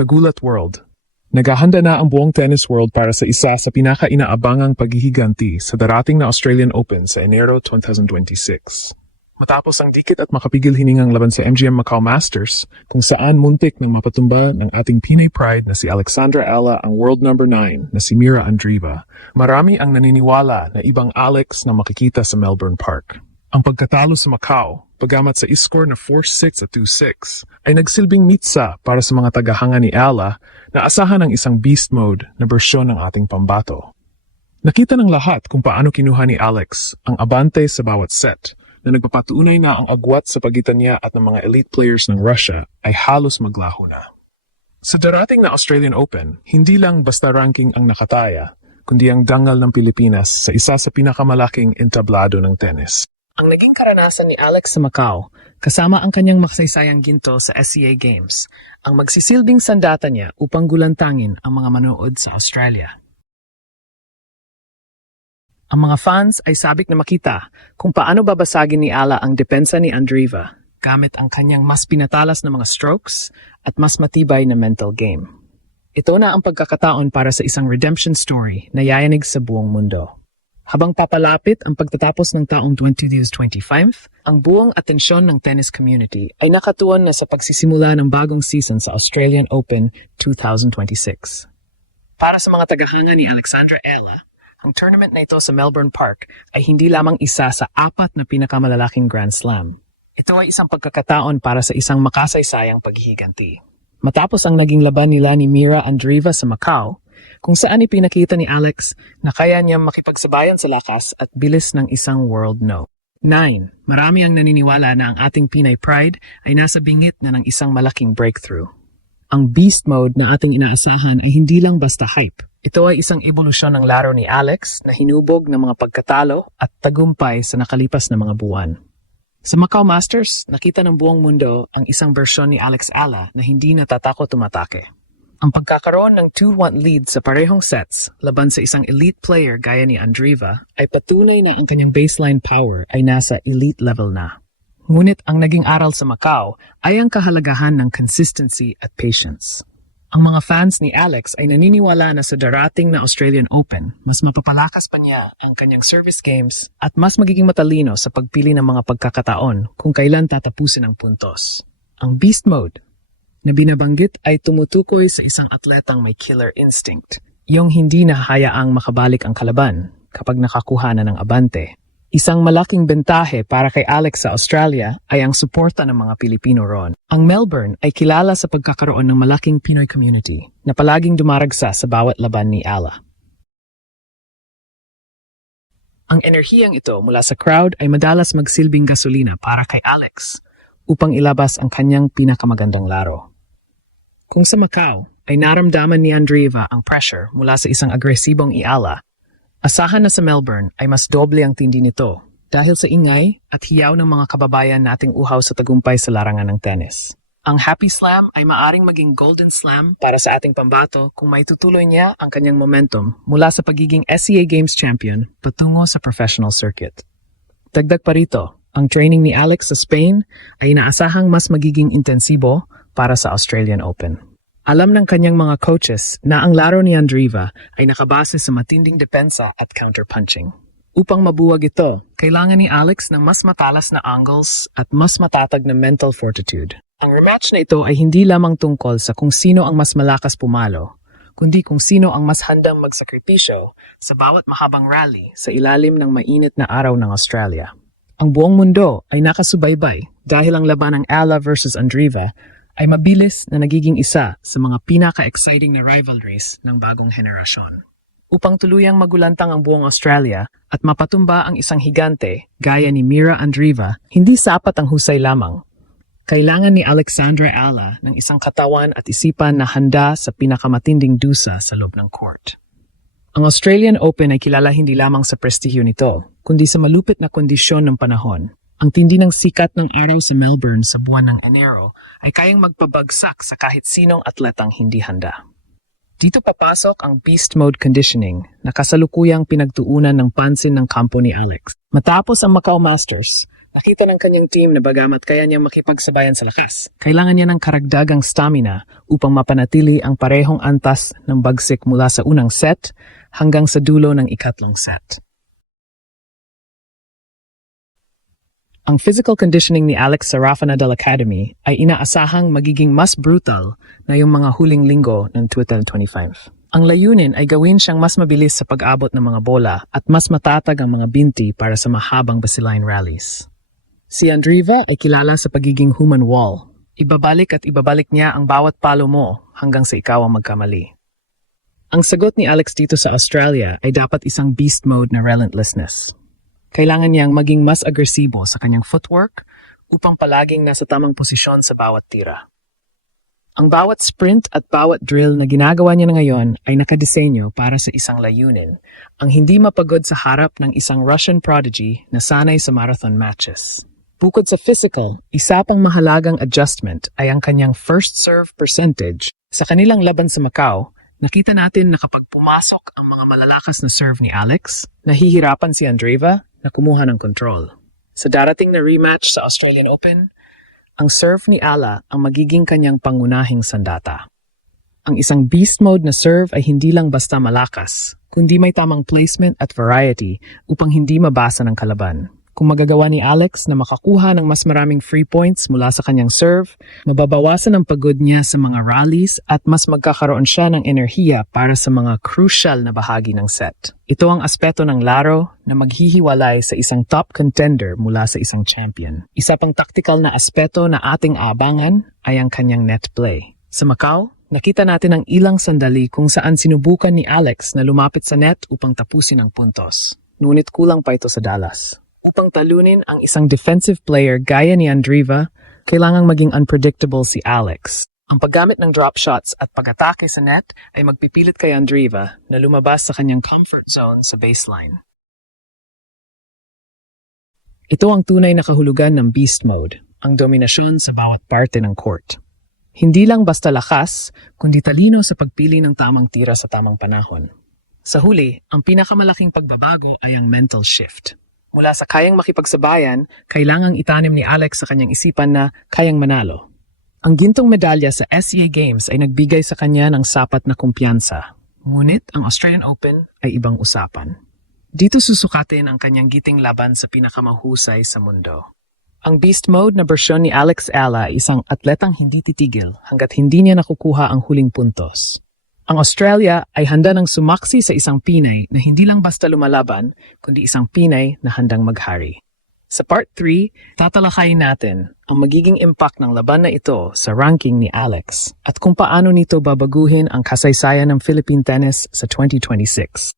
Kagulat World. Naghahanda na ang buong tennis world para sa isa sa pinaka-inaabangang paghihiganti sa darating na Australian Open sa Enero 2026. Matapos ang dikit at makapigil hiningang laban sa MGM Macau Masters, kung saan muntik nang mapatumba ng ating Pinay Pride na si Alexandra Ella ang world number 9 na si Mira Andreeva, marami ang naniniwala na ibang Alex na makikita sa Melbourne Park. Ang pagkatalo sa Macau, pagamat sa score na 4-6 at 2-6, ay nagsilbing mitsa para sa mga tagahanga ni Ella na asahan ang isang beast mode na bersyon ng ating pambato. Nakita ng lahat kung paano kinuha ni Alex ang abante sa bawat set, na nagpapatunay na ang agwat sa pagitan niya at ng mga elite players ng Russia ay halos maglaho na. Sa darating na Australian Open, hindi lang basta ranking ang nakataya, kundi ang dangal ng Pilipinas sa isa sa pinakamalaking entablado ng tennis. Ang naging karanasan ni Alex sa Macau, kasama ang kanyang makasaysayang ginto sa SCA Games, ang magsisilbing sandata niya upang gulantangin ang mga manood sa Australia. Ang mga fans ay sabik na makita kung paano babasagin ni Ella ang depensa ni Andreeva gamit ang kanyang mas pinatalas na mga strokes at mas matibay na mental game. Ito na ang pagkakataon para sa isang redemption story na yayanig sa buong mundo. Habang papalapit ang pagtatapos ng taong 2025, ang buong atensyon ng tennis community ay nakatuon na sa pagsisimula ng bagong season sa Australian Open 2026. Para sa mga tagahanga ni Alexandra Ella, ang tournament na ito sa Melbourne Park ay hindi lamang isa sa 4 na pinakamalalaking Grand Slam. Ito ay isang pagkakataon para sa isang makasaysayang paghihiganti. Matapos ang naging laban nila ni Mira Andreeva sa Macau, kung saan ipinakita ni Alex na kaya niya makipagsabayan sa lakas at bilis ng isang world no. 9. Marami ang naniniwala na ang ating Pinay Pride ay nasa bingit na ng isang malaking breakthrough. Ang beast mode na ating inaasahan ay hindi lang basta hype. Ito ay isang ebolusyon ng laro ni Alex na hinubog ng mga pagkatalo at tagumpay sa nakalipas na mga buwan. Sa Macau Masters, nakita ng buong mundo ang isang bersyon ni Alex Ella na hindi natatakot tumatake. Ang pagkakaroon ng 2-1 lead sa parehong sets laban sa isang elite player gaya ni Andreeva ay patunay na ang kanyang baseline power ay nasa elite level na. Ngunit ang naging aral sa Macau ay ang kahalagahan ng consistency at patience. Ang mga fans ni Alex ay naniniwala na sa darating na Australian Open, mas mapapalakas pa niya ang kanyang service games at mas magiging matalino sa pagpili ng mga pagkakataon kung kailan tatapusin ang puntos. Ang beast mode na binabanggit ay tumutukoy sa isang atletang may killer instinct, yung hindi nahahayaang makabalik ang kalaban kapag nakakuha na ng abante. Isang malaking bentahe para kay Alex sa Australia ay ang suporta ng mga Pilipino roon. Ang Melbourne ay kilala sa pagkakaroon ng malaking Pinoy community na palaging dumaragsa sa bawat laban ni Ella. Ang enerhiyang ito mula sa crowd ay madalas magsilbing gasolina para kay Alex upang ilabas ang kanyang pinakamagandang laro. Kung sa Macau ay naramdaman ni Andreeva ang pressure mula sa isang agresibong Ella, asahan na sa Melbourne ay mas doble ang tindi nito dahil sa ingay at hiyaw ng mga kababayan nating uhaw sa tagumpay sa larangan ng tennis. Ang Happy Slam ay maaring maging Golden Slam para sa ating pambato kung maitutuloy niya ang kanyang momentum mula sa pagiging SCA Games champion patungo sa professional circuit. Dagdag pa rito, ang training ni Alex sa Spain ay inaasahang mas magiging intensibo para sa Australian Open. Alam ng kanyang mga coaches na ang laro ni Andreeva ay nakabase sa matinding depensa at counterpunching. Upang mabuwag ito, kailangan ni Alex ng mas matalas na angles at mas matatag na mental fortitude. Ang rematch na ito ay hindi lamang tungkol sa kung sino ang mas malakas pumalo, kundi kung sino ang mas handang magsakripisyo sa bawat mahabang rally sa ilalim ng mainit na araw ng Australia. Ang buong mundo ay nakasubaybay dahil ang laban ng Ella versus Andreeva ay mabilis na nagiging isa sa mga pinaka-exciting na rivalries ng bagong henerasyon. Upang tuluyang magulantang ang buong Australia at mapatumba ang isang higante gaya ni Mira Andreeva, hindi sapat ang husay lamang. Kailangan ni Alexandra Ella ng isang katawan at isipan na handa sa pinakamatinding dusa sa loob ng court. Ang Australian Open ay kilala hindi lamang sa prestihyo nito, kundi sa malupit na kondisyon ng panahon. Ang tindi ng sikat ng araw sa Melbourne sa buwan ng Enero ay kayang magpabagsak sa kahit sinong atletang hindi handa. Dito papasok ang beast mode conditioning na kasalukuyang pinagtuunan ng pansin ng kampo ni Alex. Matapos ang Macau Masters, Nakita ng kanyang team na bagamat kaya niyang makipagsabayan sa lakas, kailangan niya ng karagdagang stamina upang mapanatili ang parehong antas ng bagsik mula sa unang set hanggang sa dulo ng ikatlong set. Ang physical conditioning ni Alex sa Rafa Nadal Academy ay inaasahang magiging mas brutal na yung mga huling linggo ng 2025. Ang layunin ay gawin siyang mas mabilis sa pag-abot ng mga bola at mas matatag ang mga binti para sa mahabang baseline rallies. Si Andreeva ay kilala sa pagiging human wall. Ibabalik at ibabalik niya ang bawat palo mo hanggang sa ikaw ang magkamali. Ang sagot ni Alex dito sa Australia ay dapat isang beast mode na relentlessness. Kailangan niyang maging mas agresibo sa kanyang footwork upang palaging nasa tamang posisyon sa bawat tira. Ang bawat sprint at bawat drill na ginagawa niya ngayon ay nakadisenyo para sa isang layunin, ang hindi mapagod sa harap ng isang Russian prodigy na sanay sa marathon matches. Bukod sa physical, isa pang mahalagang adjustment ay ang kanyang first serve percentage. Sa kanilang laban sa Macau, nakita natin na kapag pumasok ang mga malalakas na serve ni Alex, nahihirapan si Andreeva na kumuha ng control. Sa darating na rematch sa Australian Open, ang serve ni Ala ang magiging kanyang pangunahing sandata. Ang isang beast mode na serve ay hindi lang basta malakas, kundi may tamang placement at variety upang hindi mabasa ng kalaban. Kung magagawa ni Alex na makakuha ng mas maraming free points mula sa kanyang serve, mababawasan ang pagod niya sa mga rallies at mas magkakaroon siya ng enerhiya para sa mga crucial na bahagi ng set. Ito ang aspeto ng laro na maghihiwalay sa isang top contender mula sa isang champion. Isa pang tactical na aspeto na ating abangan ay ang kanyang net play. Sa Macau, nakita natin ang ilang sandali kung saan sinubukan ni Alex na lumapit sa net upang tapusin ang puntos. Ngunit kulang pa ito sa Dallas. Upang talunin ang isang defensive player gaya ni Andreeva, kailangang maging unpredictable si Alex. Ang paggamit ng drop shots at pag-atake sa net ay magpipilit kay Andreeva na lumabas sa kanyang comfort zone sa baseline. Ito ang tunay na kahulugan ng beast mode, ang dominasyon sa bawat parte ng court. Hindi lang basta lakas, kundi talino sa pagpili ng tamang tira sa tamang panahon. Sa huli, ang pinakamalaking pagbabago ay ang mental shift. Mula sa kayang makipagsabayan, kailangang itanim ni Alex sa kanyang isipan na kayang manalo. Ang gintong medalya sa SEA Games ay nagbigay sa kanya ng sapat na kumpiyansa. Ngunit ang Australian Open ay ibang usapan. Dito susukatin ang kanyang giting laban sa pinakamahusay sa mundo. Ang beast mode na bersyon ni Alex Ala ay isang atletang hindi titigil hanggat hindi niya nakukuha ang huling puntos. Ang Australia ay handa ng sumaksi sa isang Pinay na hindi lang basta lumalaban, kundi isang Pinay na handang maghari. Sa Part 3, tatalakayin natin ang magiging impact ng laban na ito sa ranking ni Alex at kung paano nito babaguhin ang kasaysayan ng Philippine tennis sa 2026.